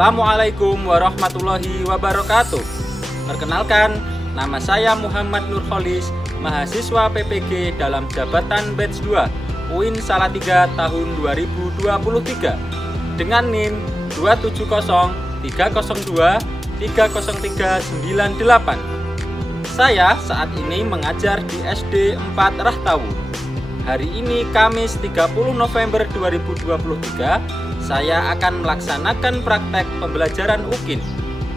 Assalamualaikum warahmatullahi wabarakatuh. Perkenalkan, nama saya Muhammad Nurholis, mahasiswa PPG dalam jabatan batch 2 UIN Salatiga tahun 2023 dengan NIM 27030230398. Saya saat ini mengajar di SD 4 Rahtawu. Hari ini Kamis 30 November 2023, saya akan melaksanakan praktek pembelajaran UKIN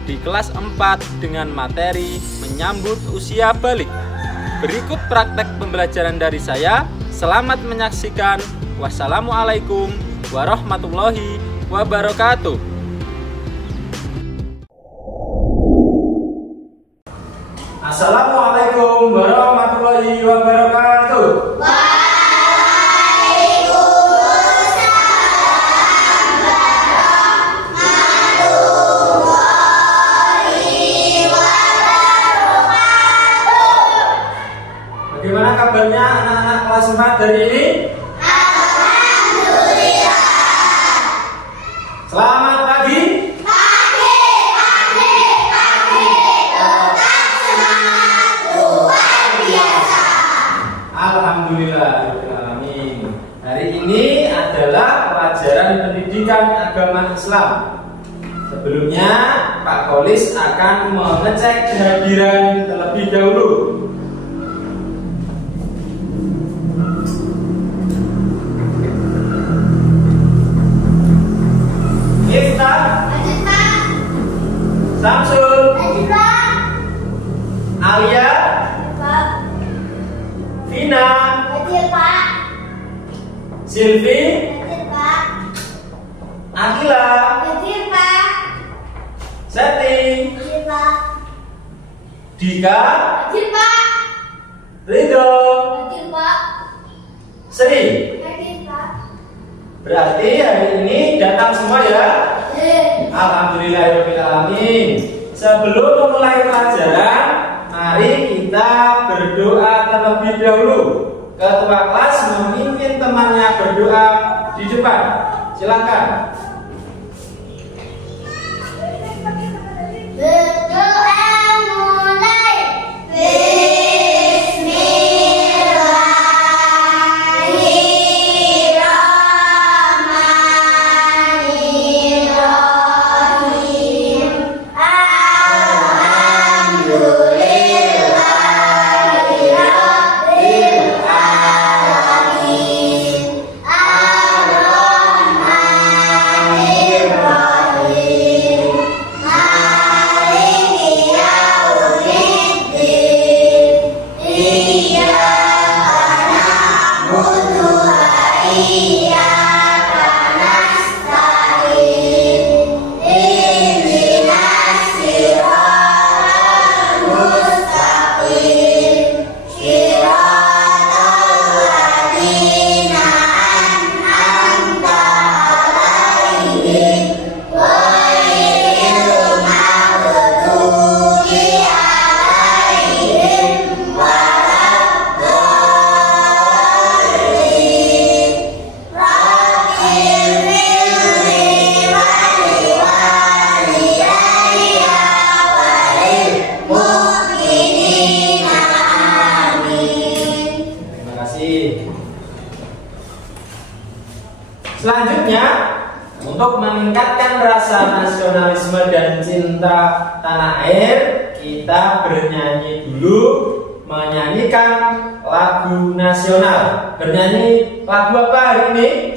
di kelas 4 dengan materi menyambut usia balik. Berikut praktek pembelajaran dari saya. Selamat menyaksikan. Wassalamualaikum warahmatullahi wabarakatuh. Assalamualaikum warahmatullahi wabarakatuh. Bagaimana kabarnya anak-anak kelas 4 hari ini? Alhamdulillah. Selamat pagi. Pagi. Tetap semangat luar biasa. Alhamdulillah. Hari ini adalah pelajaran pendidikan agama Islam. Sebelumnya Pak Kolis akan mengecek kehadiran terlebih dahulu. Samsul, Alia, Vina, Silvi, Akila, Seti, Dika, Ridho, Sri. Berarti hari ini datang semua ya? Alhamdulillahirrahmanirrahim. Sebelum memulai pelajaran, mari kita berdoa terlebih dahulu. Ketua kelas memimpin temannya berdoa di depan. Silakan. Berdoa mulai. Selanjutnya, untuk meningkatkan rasa nasionalisme dan cinta tanah air, kita bernyanyi dulu, menyanyikan lagu nasional. Bernyanyi lagu apa hari ini?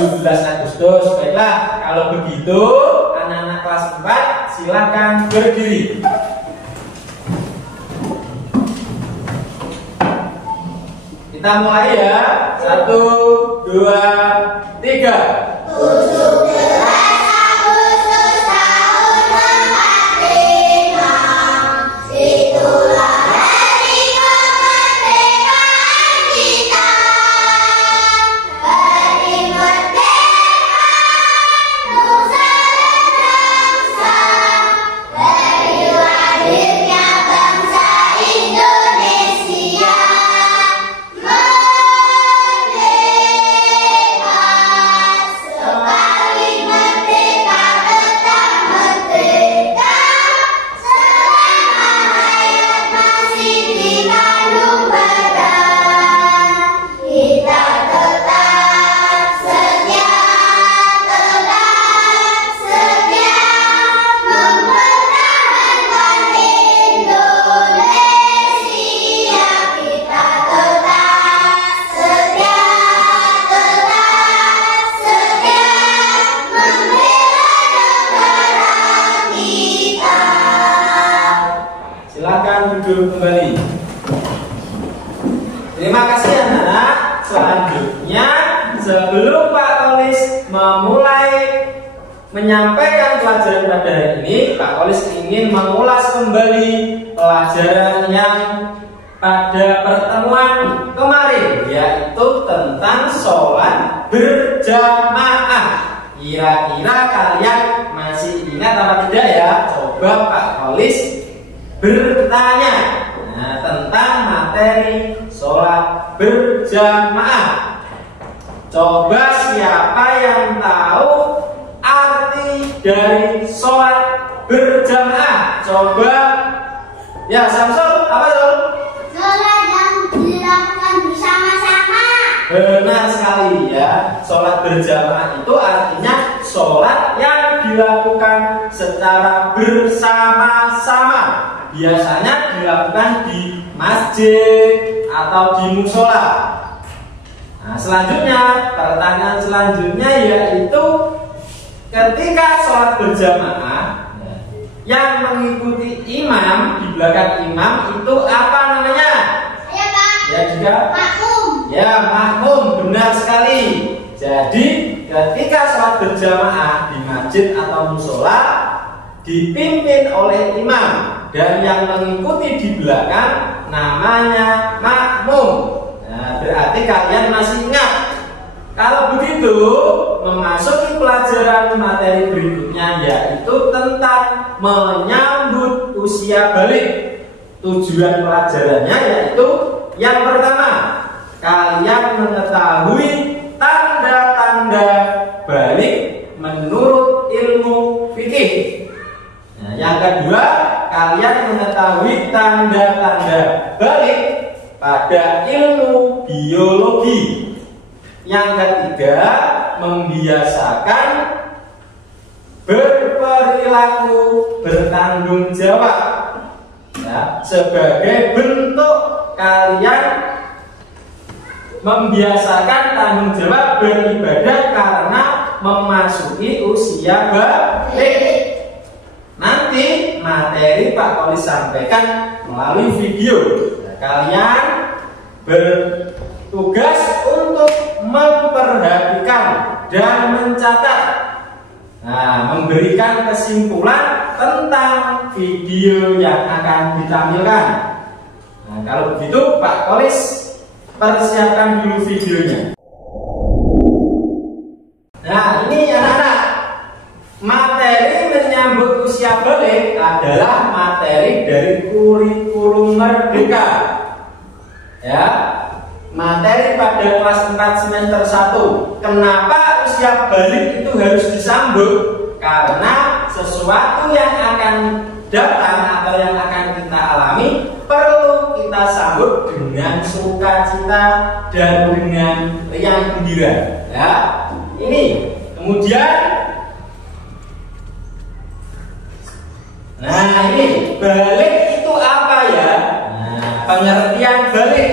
17 Agustus. Baiklah, kalau begitu anak-anak kelas 4 silakan berdiri. Kita mulai ya. 1, 2, 3. 17 Agustus tahun 45, itulah hari kemerdekaan kita. Hari merdeka nusa dan bangsa, hari lahirnya bangsa Indonesia. Merdeka sekali. menyampaikan pelajaran pada hari ini, Pak Kolis ingin mengulas kembali pelajaran yang pada pertemuan kemarin, yaitu tentang sholat berjamaah. Kira-kira kalian masih ingat apa tidak ya? Coba Pak Kolis bertanya tentang materi sholat berjamaah. Coba siapa yang tahu arti dari sholat berjamaah? Coba ya, Samsul, apa Sul? Sholat yang dilakukan bersama-sama. Benar sekali ya. Sholat berjamaah itu artinya sholat yang dilakukan secara bersama-sama. Biasanya dilakukan di masjid atau di musola. Nah, selanjutnya, pertanyaan selanjutnya yaitu ketika sholat berjamaah yang mengikuti imam, di belakang imam itu apa namanya? Saya Pak. Ya juga Makmum. ya, makmum, benar sekali. Jadi ketika sholat berjamaah di masjid atau musola dipimpin oleh imam dan yang mengikuti di belakang namanya makmum. Nah, berarti kalian masih ingat. Kalau begitu, memasuki pelajaran materi berikutnya yaitu tentang menyambut usia balik. Tujuan pelajarannya yaitu yang pertama, kalian mengetahui tanda-tanda balik menurut ilmu fikih. Nah, yang kedua, kalian mengetahui tanda-tanda balik pada ilmu biologi. Yang ketiga, membiasakan berperilaku bertanggung jawab ya, sebagai bentuk kalian membiasakan tanggung jawab beribadah karena memasuki usia balik. Nanti materi Pak Kolis sampaikan melalui video. Nah, kalian bertugas untuk memperhatikan dan mencatat, memberikan kesimpulan tentang video yang akan ditampilkan. Nah, kalau begitu Pak Kolis persiapkan dulu videonya. Nah, ini anak-anak, materi menyambut usia balik adalah materi dari kurikulum Merdeka. Ya, materi pada kelas 4 semester 1. Kenapa usia balik itu harus disambut? Karena sesuatu yang akan datang atau yang akan kita alami perlu kita sambut dengan sukacita dan dengan riang gembira. Ya, ini kemudian, nah ini balik itu apa ya? Nah, pengertian balik.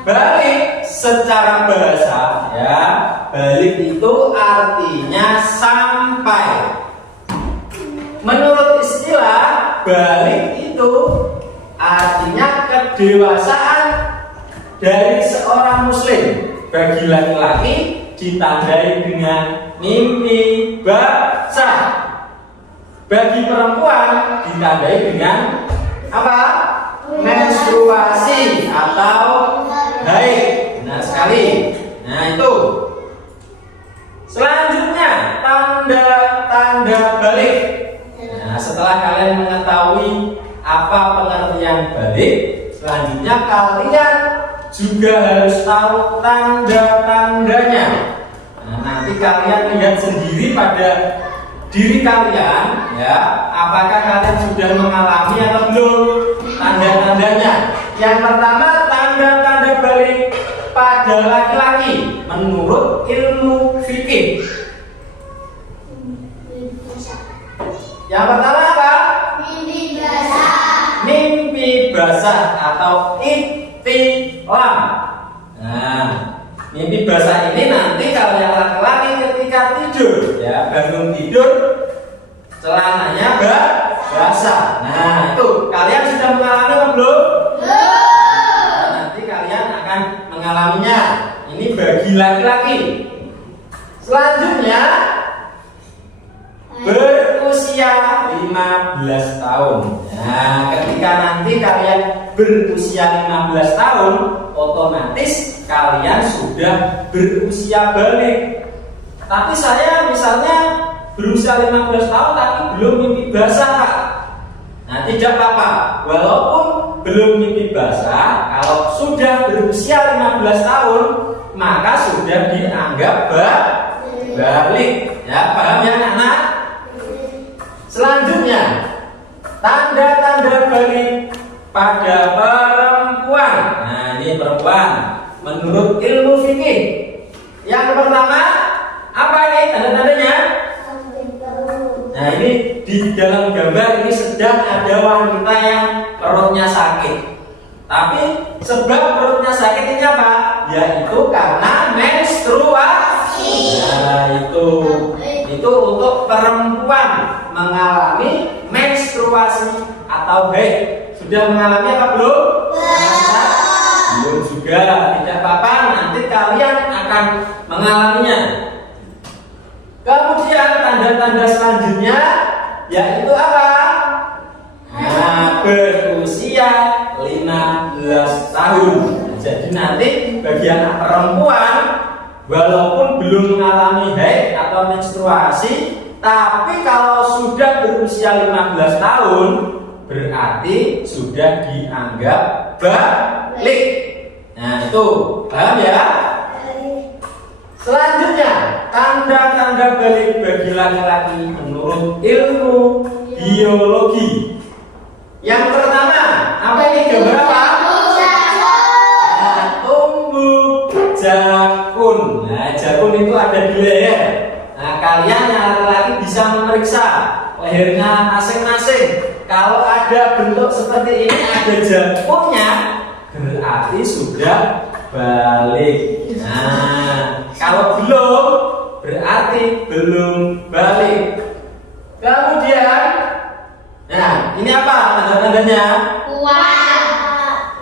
Balik secara bahasa ya, balik itu artinya sampai. Menurut istilah, balik itu artinya kedewasaan dari seorang muslim. Bagi laki-laki ditandai dengan mimpi basah. Bagi perempuan ditandai dengan apa? Menstruasi atau haid. Benar sekali. Nah, itu. Selanjutnya, tanda-tanda balik. Nah, setelah kalian mengetahui apa pengertian balik, selanjutnya kalian juga harus tahu tanda-tandanya. Nah, nanti kalian lihat sendiri pada diri kalian ya, apakah kalian sudah mengalami atau belum tanda-tandanya. Yang pertama, tanda-tanda balik pada laki-laki menurut ilmu fikih. Yang pertama apa? Mimpi basah. Mimpi basah atau ihtilam. Nah, mimpi basah ini nanti kalau yang laki-laki ketika tidur ya, bangun tidur celananya basah. Nah, itu kalian sudah mengalami atau belum? Nah, nanti kalian akan mengalaminya. Ini bagi laki-laki. Selanjutnya berusia 15 tahun. Nah, ketika nanti kalian berusia 15 tahun, otomatis kalian sudah berusia balik. Tapi saya misalnya berusia 15 tahun tapi belum mimpi basah, Pak. Nah, tidak apa-apa. Walaupun belum mimpi basah, kalau sudah berusia 15 tahun, maka sudah dianggap balik. Ya, paham ya anak-anak? Selanjutnya, tanda-tanda balik pada perempuan. Nah, ini perempuan menurut ilmu fikih. Yang pertama, apa ini tanda-tandanya? Nah, ini di dalam gambar ini sedang ada wanita yang perutnya sakit. Tapi sebab perutnya sakit ini apa? Yaitu karena menstruasi. Nah, itu untuk perempuan mengalami menstruasi atau haid. Sudah mengalami apa belum? Belum juga. Tidak apa-apa, nanti kalian akan mengalaminya. Kemudian tanda-tanda selanjutnya yaitu apa? Nah, berusia 15 tahun. Jadi nanti bagi anak perempuan walaupun belum mengalami haid atau menstruasi, tapi kalau sudah berusia 15 tahun berarti sudah dianggap balik. Nah, itu paham ya? Selanjutnya, tanda-tanda balik bagi laki-laki menurut ilmu biologi. Yang pertama, apa ini gambar apa? Tumbuh jakun. Nah, jakun itu ada di leher. Nah, kalian yang laki-laki bisa memeriksa lehernya masing-masing. Kalau ada bentuk seperti ini, ada jakunnya, berarti sudah balik. Nah, kalau belum, berarti belum balik. Kemudian, nah, ini apa tanda-tandanya?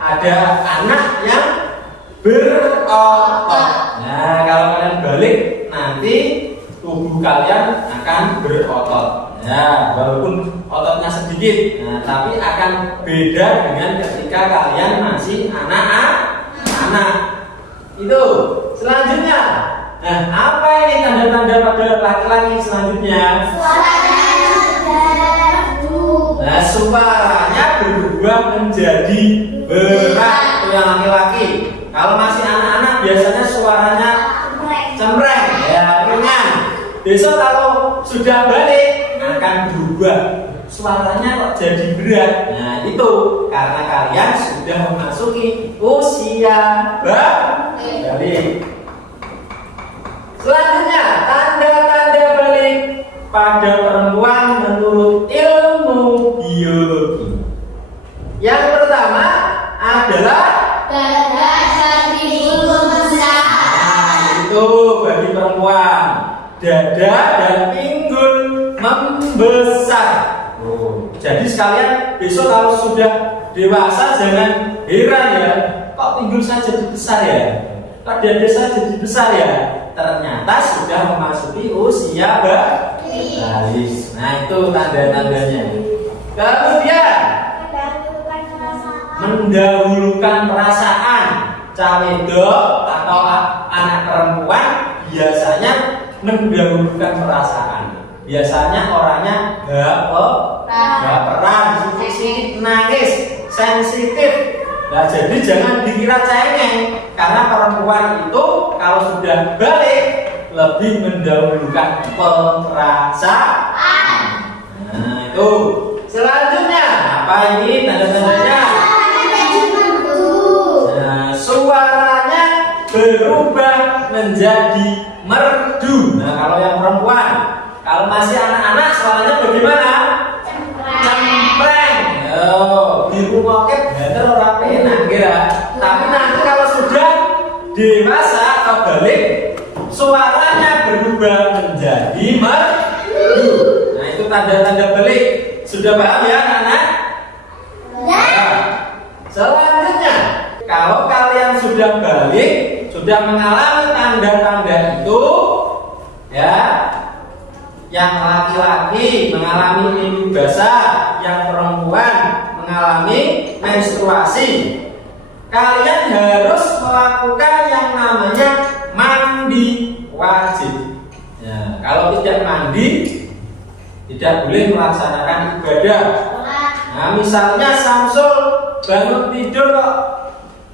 Ada anak yang berotot. Nah, kalau kalian balik, nanti tubuh kalian akan berotot. Nah, walaupun ototnya sedikit, nah, tapi akan beda dengan ketika kalian masih anak-anak. Itu. Selanjutnya, nah, apa ini tanda-tanda pada laki-laki selanjutnya? Nah, suaranya berubah menjadi berat untuk yang laki-laki. Kalau masih anak-anak biasanya suaranya cempreng, ya ringan. Besok kalau sudah balik akan berubah, suaranya kok jadi berat. Nah, itu karena kalian sudah memasuki usia balik. Selanjutnya, tanda-tanda balik pada perempuan menurut ilmu biologi. Yang pertama adalah itu bagi perempuan, dada dan pinggul membesar. Jadi sekalian besok kalau sudah dewasa jangan heran ya, kok pinggul saya jadi besar ya, kok dada saya jadi besar ya. Ternyata sudah memasuki usia balik. Nah, itu tanda-tandanya. Kemudian mendahulukan perasaan. Cawedok atau anak perempuan biasanya mendahulukan perasaan. Biasanya orangnya baperan, sedikit nangis, sensitif. Nah, jadi jangan dikira cengeng, karena perempuan itu kalau sudah balik lebih mendahulukan perasaan. Nah, itu. Selanjutnya, apa ini tanda-tandanya? Nah, suaranya berubah menjadi merdu. Nah, kalau yang perempuan, kalau masih anak-anak suaranya bagaimana? Cempreng. Di rumah bener orang penak kira. Tapi nanti kalau sudah dewasa atau balik, suaranya berubah menjadi merdu. Nah, itu tanda-tanda balik. Sudah paham ya anak-anak? Ya. Selanjutnya, kalau kalian sudah balik, sudah mengalami tanda-tanda itu, ya, yang laki laki-laki mengalami mimpi basah, yang perempuan mengalami menstruasi, kalian harus melakukan yang namanya mandi wajib. Ya, kalau tidak mandi, tidak boleh melaksanakan ibadah. Nah, misalnya Samsul bangun tidur kok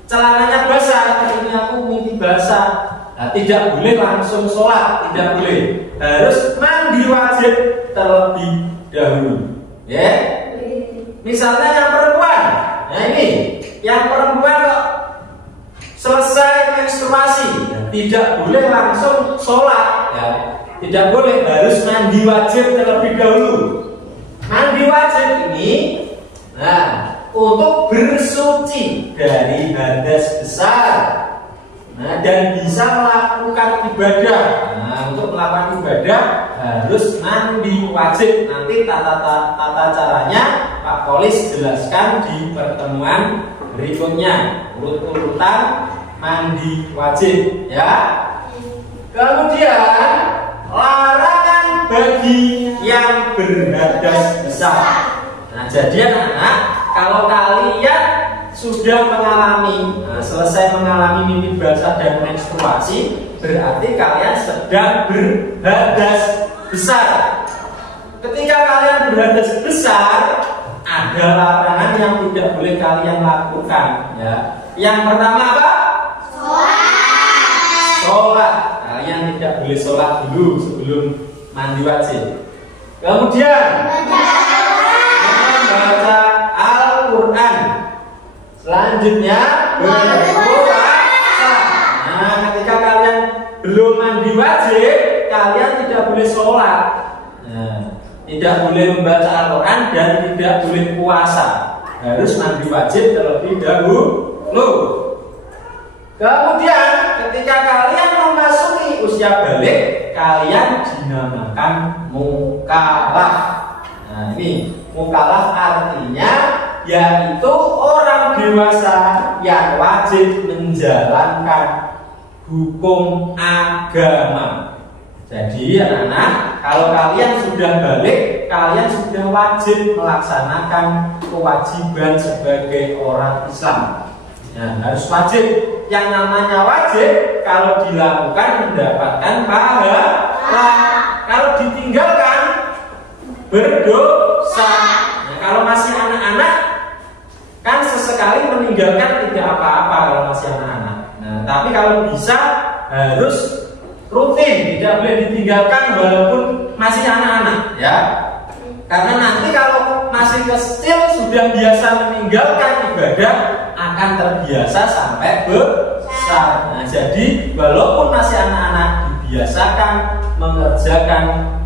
celananya basah, ini aku mimpi basah. Nah, tidak boleh langsung sholat, tidak boleh. Harus mandi wajib terlebih dahulu. Ya. Misalnya yang perempuan, nah ini yang perempuan kok selesai menstruasi, tidak boleh langsung sholat, ya. Tidak boleh, harus mandi wajib terlebih dahulu. Mandi wajib ini, nah, untuk bersuci dari hadas besar, nah, dan bisa melakukan ibadah. Nah, untuk melakukan ibadah harus mandi wajib. Nanti tata caranya Pak Polis jelaskan di pertemuan berikutnya, urut-urutan mandi wajib, ya. Kemudian larangan bagi yang berhadas besar. Nah, jadi anak-anak, kalau kalian sudah mengalami, selesai mengalami mimpi basah dan menstruasi, berarti kalian sedang berhadas besar. Ketika kalian berhadas besar, ada larangan yang tidak boleh kalian lakukan, ya. Yang pertama apa? Sholat. Kalian tidak boleh sholat dulu sebelum mandi wajib. Kemudian membaca Al-Quran. Selanjutnya berpuasa. Nah, ketika kalian belum mandi wajib, kalian tidak boleh sholat, nah, tidak boleh membaca Al-Quran, dan tidak boleh puasa. Harus mandi wajib terlebih dahulu. Kemudian ketika kalian memasuki usia balik, kalian dinamakan mukallaf. Nah, ini mukallaf artinya yaitu orang dewasa yang wajib menjalankan hukum agama. Jadi anak-anak, kalau kalian sudah balik, kalian sudah wajib melaksanakan kewajiban sebagai orang Islam. Ya, harus wajib. Yang namanya wajib, kalau dilakukan mendapatkan pahala. Kalau ditinggalkan berdosa. Nah, kalau masih anak-anak, kan sesekali meninggalkan tidak apa-apa kalau masih anak-anak. Nah, tapi kalau bisa harus rutin, tidak boleh ditinggalkan walaupun masih anak-anak, ya. Karena nanti kalau masih kecil sudah biasa meninggalkan ibadah, akan terbiasa sampai besar. Nah, jadi walaupun masih anak-anak, dibiasakan mengerjakan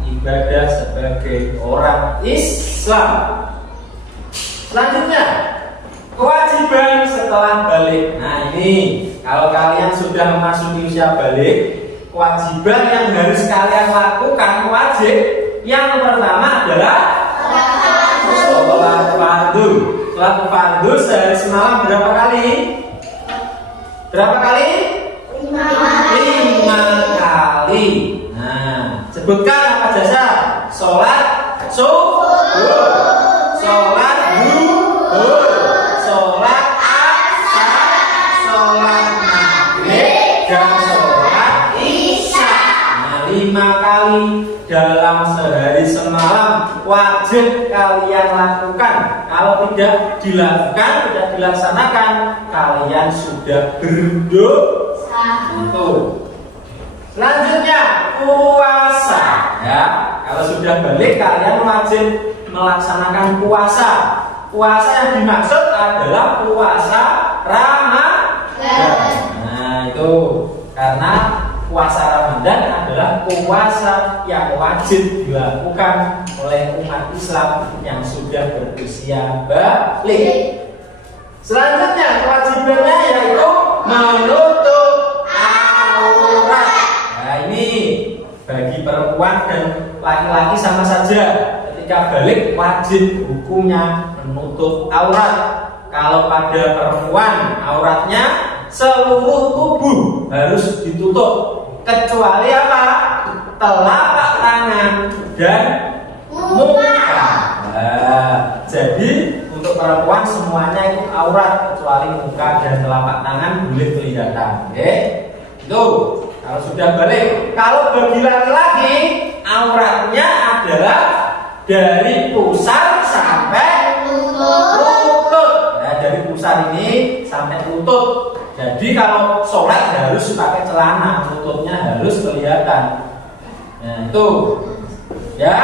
ibadah sebagai orang Islam. Selanjutnya, kewajiban setelah balik. Nah, ini kalau kalian sudah memasuki usia balik, kewajiban yang harus kalian lakukan wajib. Yang pertama adalah sholat fardu. Sholat fardu sehari semalam berapa kali? Berapa kali? 5 kali. Nah, sebutkan apa saja? Sholat subuh, sholat zuhur, sholat asar, sholat maghrib, dan sholat isya. Nah, 5 kali dalam sehari semalam wajib kalian lakukan. Kalau tidak dilakukan, tidak dilaksanakan, kalian sudah berdosa. Selanjutnya puasa, ya. Kalau sudah balik, kalian wajib melaksanakan puasa. Puasa yang dimaksud adalah puasa Ramadan. Nah, itu karena puasa Ramadan adalah puasa yang wajib dilakukan oleh umat Islam yang sudah berusia balik. Selanjutnya kewajibannya yaitu menutup aurat. Nah, ini bagi perempuan dan laki-laki sama saja. Ketika balik wajib hukumnya menutup aurat. Kalau pada perempuan auratnya seluruh tubuh harus ditutup, kecuali apa? Telapak tangan dan muka. Nah, jadi untuk perempuan semuanya itu aurat kecuali muka dan telapak tangan boleh kelihatan. Oke? Itu kalau sudah balik. Kalau bagi laki-laki auratnya adalah dari pusar sampai lutut. Nah, dari pusar ini sampai lutut. Jadi kalau sholat harus pakai celana, lututnya harus kelihatan. Nah, itu ya.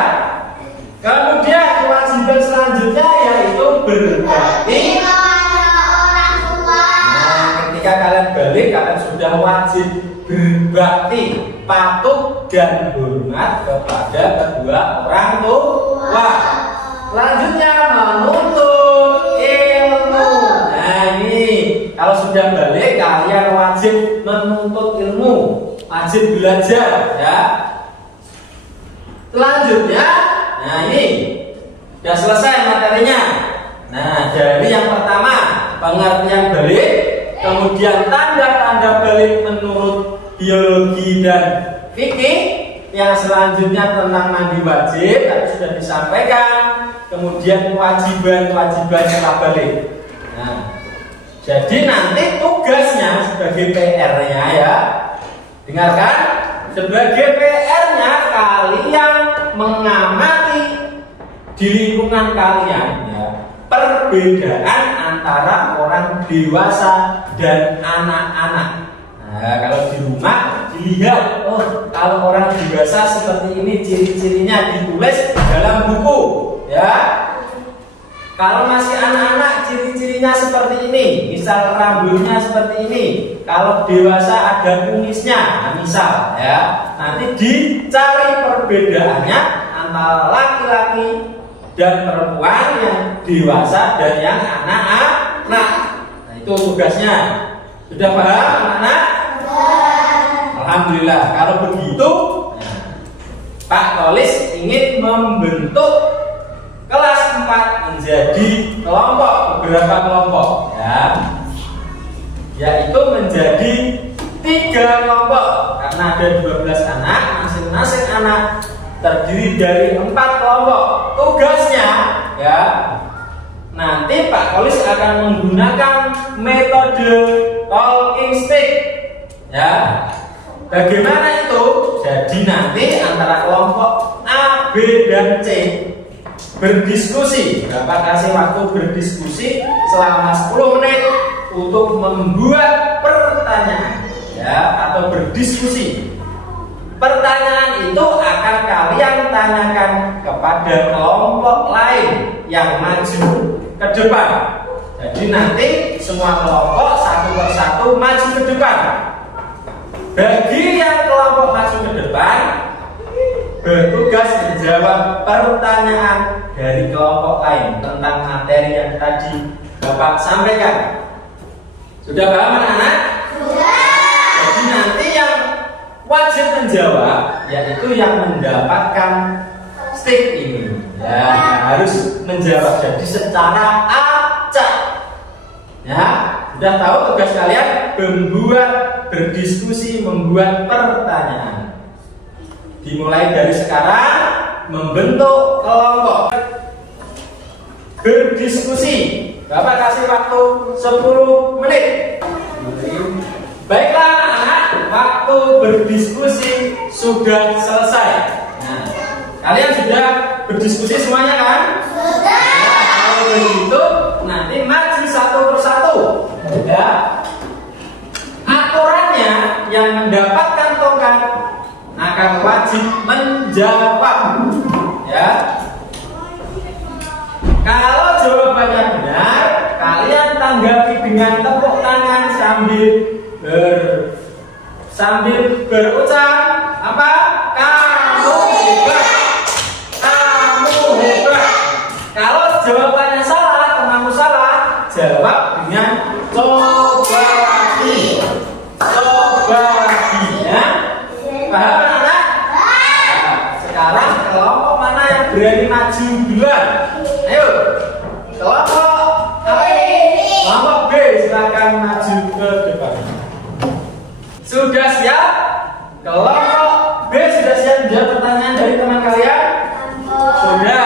Kemudian kewajiban selanjutnya yaitu berbakti. Nah, ketika kalian balik, kalian sudah wajib berbakti, patuh dan hormat kepada kedua orang tua. Selanjutnya menuntut ilmu. Nah, ini kalau sudah balik kalian wajib menuntut ilmu, wajib belajar ya. Selanjutnya, nah ini sudah selesai materinya. Nah, dari yang pertama pengertian balik, kemudian tanda-tanda balik menurut biologi dan fikih. Yang selanjutnya tentang mandi wajib tadi sudah disampaikan. Kemudian kewajiban setelah balik. Nah, jadi nanti tugasnya sebagai PR-nya ya, dengarkan, sebagai PR-nya kalian mengamati di lingkungan kalian ya, perbedaan antara orang dewasa dan anak-anak. Nah, kalau di rumah dilihat, oh kalau orang dewasa seperti ini ciri-cirinya ditulis dalam buku ya. Kalau masih anak-anak ciri-cirinya seperti ini, misal rambutnya seperti ini. Kalau dewasa ada kumisnya, nah, misal ya. Nanti dicari perbedaannya antara laki-laki dan perempuan yang dewasa dan yang anak-anak. Nah, itu tugasnya. Sudah paham anak-anak? Alhamdulillah. Kalau begitu, nah, Pak Tolis ingin membentuk kelas 4 menjadi kelompok, beberapa kelompok ya, yaitu menjadi 3 kelompok karena ada 12 anak, masing-masing anak terdiri dari 4 kelompok. Tugasnya ya, nanti Pak Kolis akan menggunakan metode talking stick ya. Bagaimana itu? Jadi nanti antara kelompok A, B, dan C berdiskusi. Bapak kasih waktu berdiskusi selama 10 menit untuk membuat pertanyaan ya, atau berdiskusi. Pertanyaan itu akan kalian tanyakan kepada kelompok lain yang maju ke depan. Jadi nanti semua kelompok satu persatu maju ke depan. Bagi yang kelompok maju ke depan bertugas menjawab pertanyaan dari kelompok lain tentang materi yang tadi Bapak sampaikan. Sudah paham anak-anak? Sudah. Jadi nanti yang wajib menjawab yaitu yang mendapatkan stick ini ya, harus menjawab. Jadi secara acak ya. Sudah tahu tugas kalian membuat, berdiskusi, membuat pertanyaan. Dimulai dari sekarang membentuk kelompok berdiskusi. Bapak kasih waktu 10 menit. Baiklah anak-anak, waktu berdiskusi sudah selesai. Nah, kalian sudah berdiskusi semuanya kan? Sudah. Nah, kalau begitu nanti maju satu persatu. Ya. Aturannya yang mendapatkan tongkat akan wajib menjawab. Ya. Kalau jawabannya benar, kalian tanggapi dengan tepuk tangan sambil berucap apa? Kamu hebat. Kamu hebat. Kalau jawabannya salah, temanmu salah, jawab dengan coba lagi. Coba lagi ya. Paham anak? Nah, sekarang kelompok mana yang berani maju duluan? Ayo. Kelompok apa ini? Kelompok B, silakan maju ke depan. Sudah siap? Kelompok B sudah siap menjawab pertanyaan dari teman kalian? Sudah.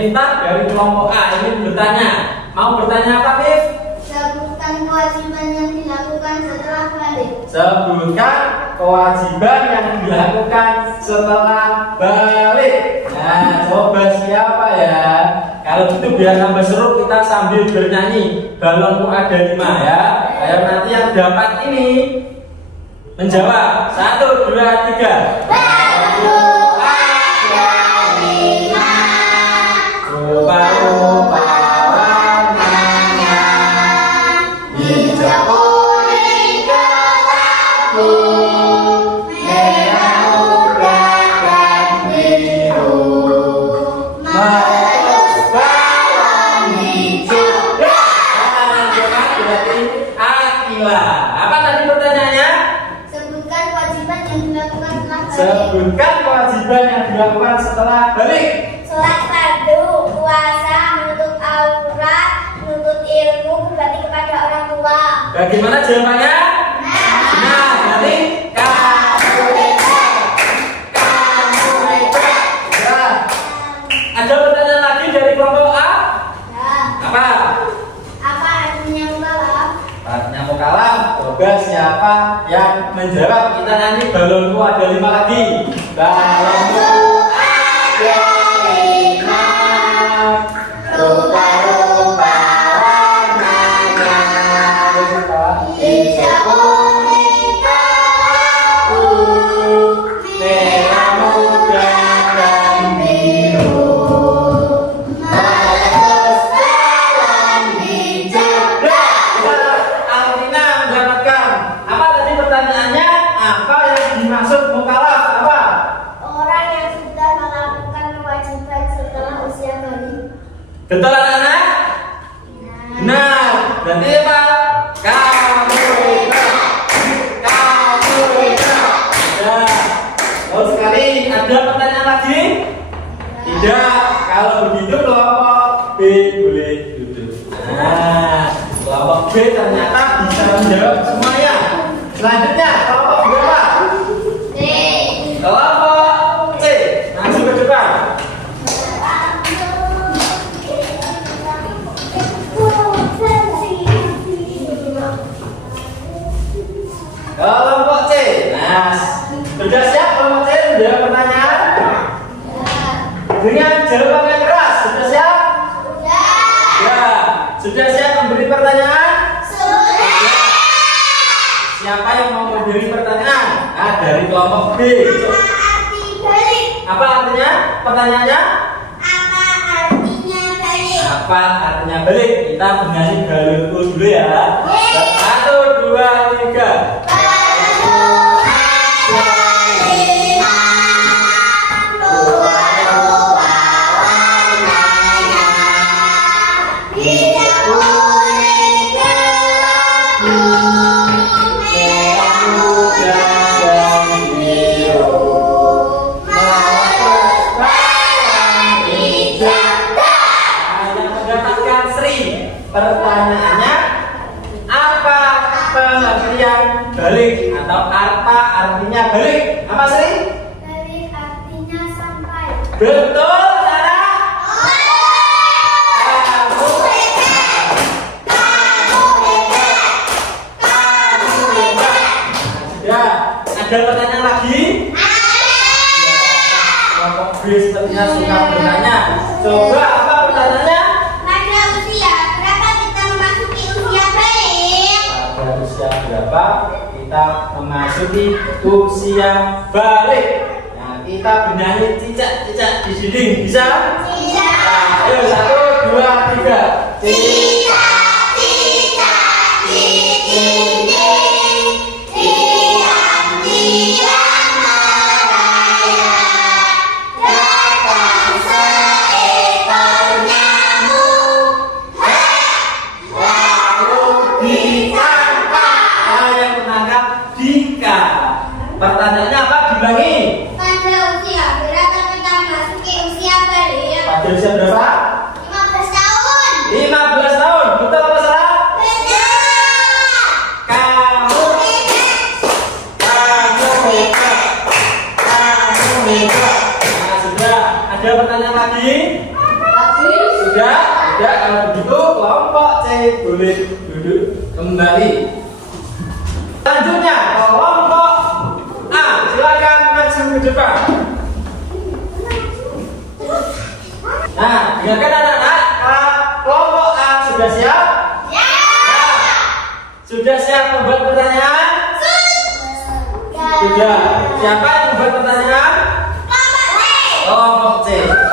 Miftah dari kelompok A ini bertanya. Mau bertanya apa, Mif? Sebutkan kewajiban yang dilakukan setelah balik. Sebutkan kewajiban yang dilakukan setelah balik. Nah, coba siapa ya? Kalau gitu biar tambah seru kita sambil bernyanyi. Balonku ada 5 ya. Ayo nanti yang dapat ini menjawab. 1, 2, 3. Balonku ada 5. Rupa-rupa warnanya, hijau, kuning, kelabu, merah muda dan biru. Meletus balon hijau. Berarti Akila. Apa tadi pertanyaannya? Sebutkan kewajiban yang dilakukan setelah balik. Sebutkan kewajiban yang dilakukan setelah balik. Sholat fardu, puasa, menuntut aurat, menuntut ilmu, berbakti kepada orang tua. Bagaimana jawabannya? Nah, berarti kamu hebat. Kamu hebat. Ya. Ada pertanyaan lagi dari kelompok A? Ya. Apa? Apa artinya mukalaf? Artinya mukalaf. Coba siapa yang menjawab? Kita nyanyi balonku ada 5 lagi. Balonku ada 5. Rupa-rupa warnanya, hijau, kuning, kelabu, merah muda dan biru. Meletus balon hijau. Alvina mendapatkan. Apa tadi pertanyaannya? Apa yang dimaksud mukalaf? Apa? Orang yang sudah melakukan kewajiban setelah usia balik. Betul anak-anak? Nah, berarti apa? Kamu hebat. Kamu hebat. Ya. Lalu sekali ada pertanyaan lagi? Tidak. Kalau begitu kelompok B boleh duduk. Nah, kelompok B ternyata bisa menjawab semuanya. Selanjutnya kelompok B apa? D. Kelompok C. Langsung ke depan. Kelompok C. Nah, sudah siap kelompok C menjawab pertanyaan? Dengan jawaban yang keras. Sudah siap? Ya. Sudah siap memberi pertanyaan? Siapa yang mau memberi pertanyaan? Nah, dari kelompok B. Apa artinya? Pertanyaannya? Apa artinya balik? Kita bernyanyi balonku dulu ya. 1, 2, 3. Pertanyaannya, apa pengertian balik atau apa artinya balik? Apa Sri? Balik artinya sampai. Betul, Sarah. Kamu hebat. Ya, ada pertanyaan lagi? Kelompok B sepertinya suka bertanya. Coba apa pertanyaannya? Pada usia berapa kita memasuki usia balik? Pada usia berapa kita memasuki usia balik? Nah, kita bernyanyi cicak-cicak di dinding, bisa? Bisa. Nah, ayo 1, 2, 3. Cicak-cicak di dinding, diam-diam merayap, datang seekor nyamuk, Lalu ditangkap. Nah, yang menangkap Dika. Pertanyaannya apa? Diulangi. pada usia berapa kita memasuki usia balik? Pada usia berapa? 15 tahun. 15 tahun. Betul apa salah? Benar. Kamu hebat. Kamu hebat. Nah, sudah. Ada pertanyaan lagi? Pada Sudah? Tidak. Kalau begitu kelompok C boleh duduk kembali. Selanjutnya kelompok A, silakan maju ke depan. Nah, dengarkan anak-anak, kelompok A sudah siap? Ya. Sudah siap membuat pertanyaan? Sudah. Siapa yang membuat pertanyaan? Kelompok C.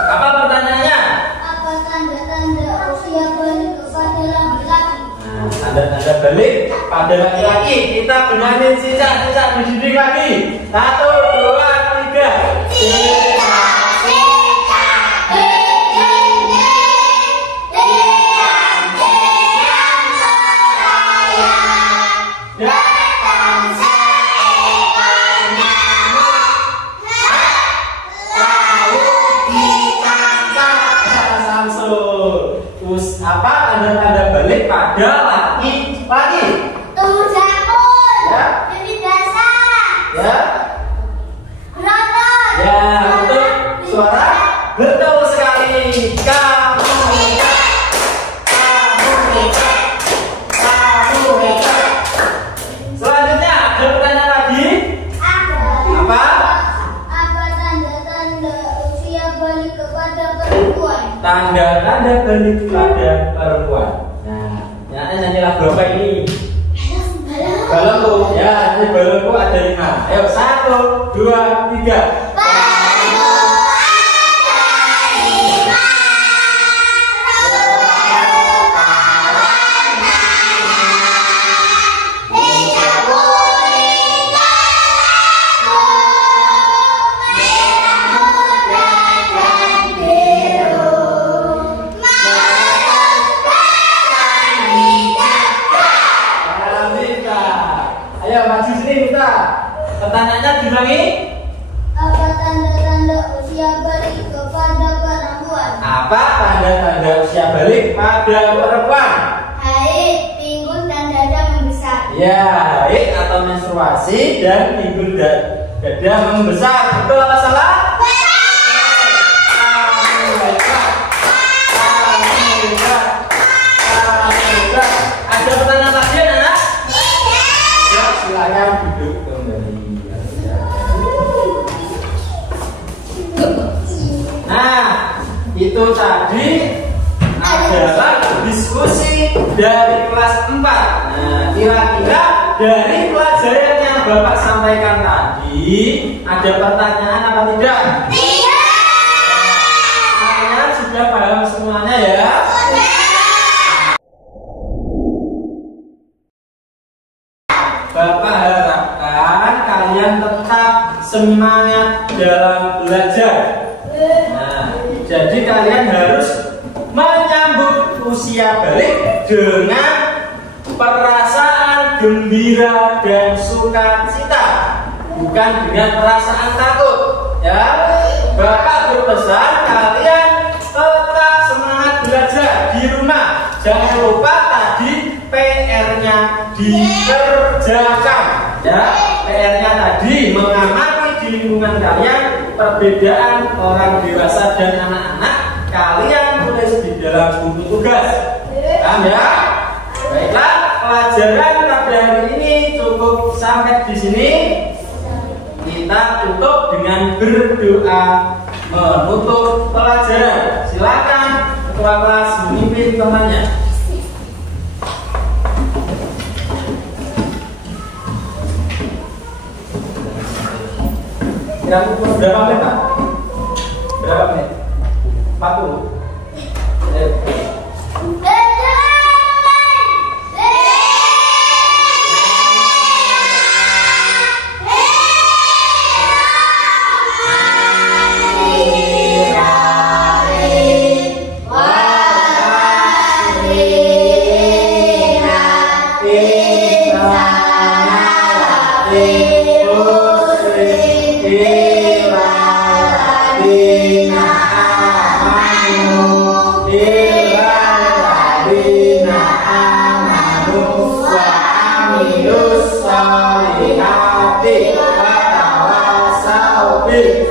Apa pertanyaannya? Apa tanda-tanda usia balik kepada laki-laki? Nah, tanda-tanda balik pada laki-laki. Kita benarin sisa-sisa dididik lagi. 1, 2, 3. Apa tanda-tanda balik pada laki-laki? Tumbuh jangkut. Ya. Pipi basah. Ya. Berotot. Ya, betul. Suara betul sekali. Kamu hebat. Kamu hebat. Kamu hebat. Selanjutnya ada pertanyaan lagi. Apa? Apa tanda-tanda usia balik kepada perempuan? Tanda-tanda balik pada perempuan. Nah, nyanyi lagu apa ini? Balonku. Ya, ini balonku ada 5. Ayo 1, 2, 3. Ayo maju sini kita. Pertanyaannya diulangi. Apa tanda-tanda usia balik kepada perempuan? Apa tanda-tanda usia balik pada perempuan? Haid, pinggul dan dada membesar. Ya, haid atau menstruasi dan pinggul dan dada membesar. Betul apa salah? Ada pertanyaan lagi anak? Ya, silakan duduk kembali. Nah, itu tadi adalah diskusi dari kelas 4. Nah, kira-kira dari pelajaran yang Bapak sampaikan tadi ada pertanyaan apa tidak? Iya. Kalian sudah paham semuanya ya? Bapak harapkan kalian tetap semangat dalam belajar. Nah, jadi kalian harus menyambut usia balik dengan perasaan gembira dan sukacita, bukan dengan perasaan takut. Ya, Bapak berpesan kalian tetap semangat belajar di rumah. Jangan lupa tadi PR-nya dikerjakan. Ya, PR-nya tadi mengamati di lingkungan kalian perbedaan orang dewasa dan anak-anak. Kalian tulis di dalam buku tugas. Paham ya? Baiklah, pelajaran pada hari ini cukup sampai di sini. Kita tutup dengan berdoa menutup pelajaran. Silakan ketua kelas memimpin temannya. Berapa menit, Pak? Berapa menit? 40. Salihati wa tawasau bil